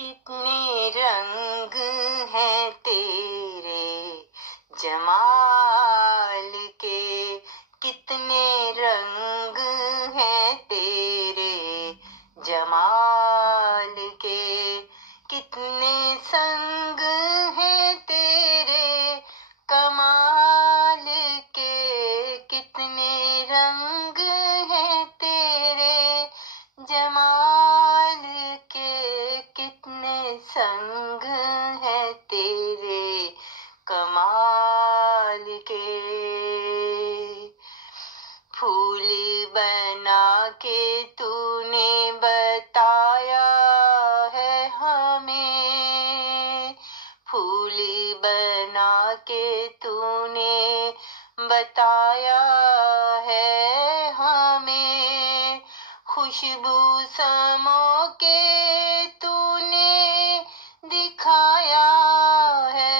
कितने रंग हैं तेरे जमाल के, कितने रंग हैं तेरे जमाल के, कितने संग हैं तेरे कमाल के, कितने रंग हैं तेरे जमाल के, कितने संग हैं तेरे कमाल के। फूल बना के तूने बताया है हमें, फूल बना के तूने बताया है हमें, खुशबू समो के तूने दिखाया है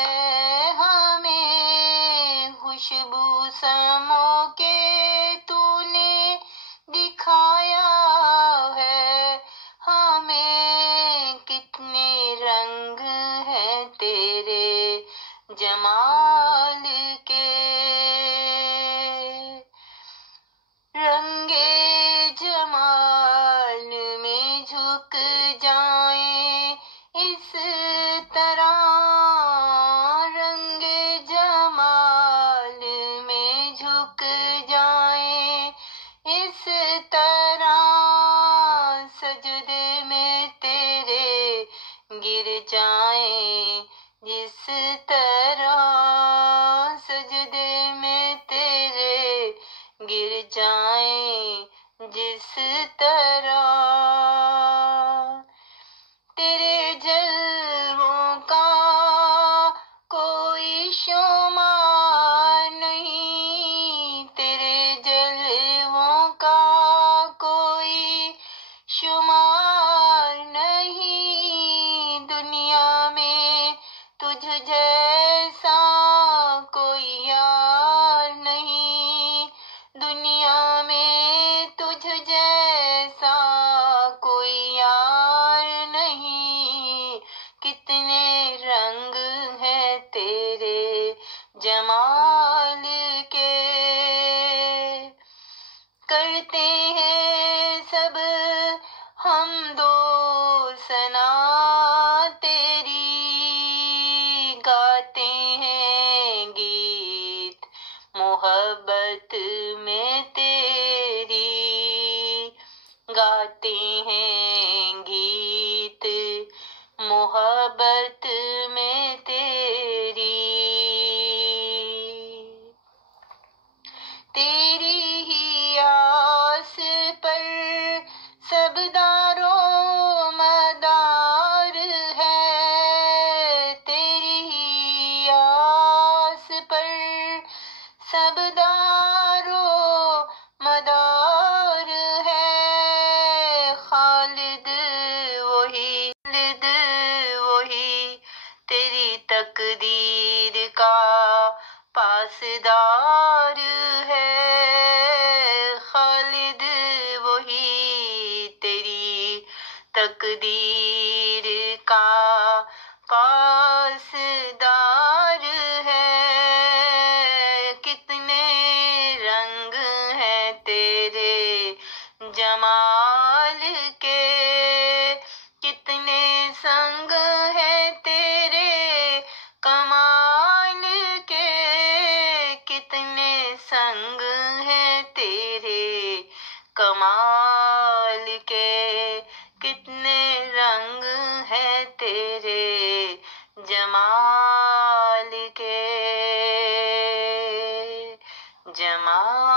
हमें, खुशबू समो के तूने दिखाया है हमें, कितने रंग हैं तेरे जमाल के। रंगे जमाल में झुक जाएं इस तरह, रंगे जमाल में झुक जाएं इस तरह, सजदे में तेरे गिर जाएं जिस तरह, सजदे में तेरे गिर जाएं जिस तरह। तेरे जलवों का कोई शुमार नहीं, तेरे जलवों का कोई शुमार नहीं, दुनिया में तुझ जैसा कोई यार नहीं, दुनिया में तुझ जैसा कोई यार नहीं, कितने रंग हैं तेरे जमाल के। करते हैं सब हम दो सना तेरी, गाते हैं गीत मोहब्बत में तेरी, गाते हैं गीत मोहब्बत में तेरी, तेरी ही आस पर सब दारो मदार है, तेरी ही आस पर सब दारो मदार है, खालिद वही तेरी तकदीर का पासदार है, खालिद वही तेरी तकदीर का पासदार है, कितने रंग हैं तेरे जमाल के, कितने संग हैं तेरे कमाल के, कितने संग हैं तेरे कमाल के, कितने रंग हैं तेरे जमाल के, जमाल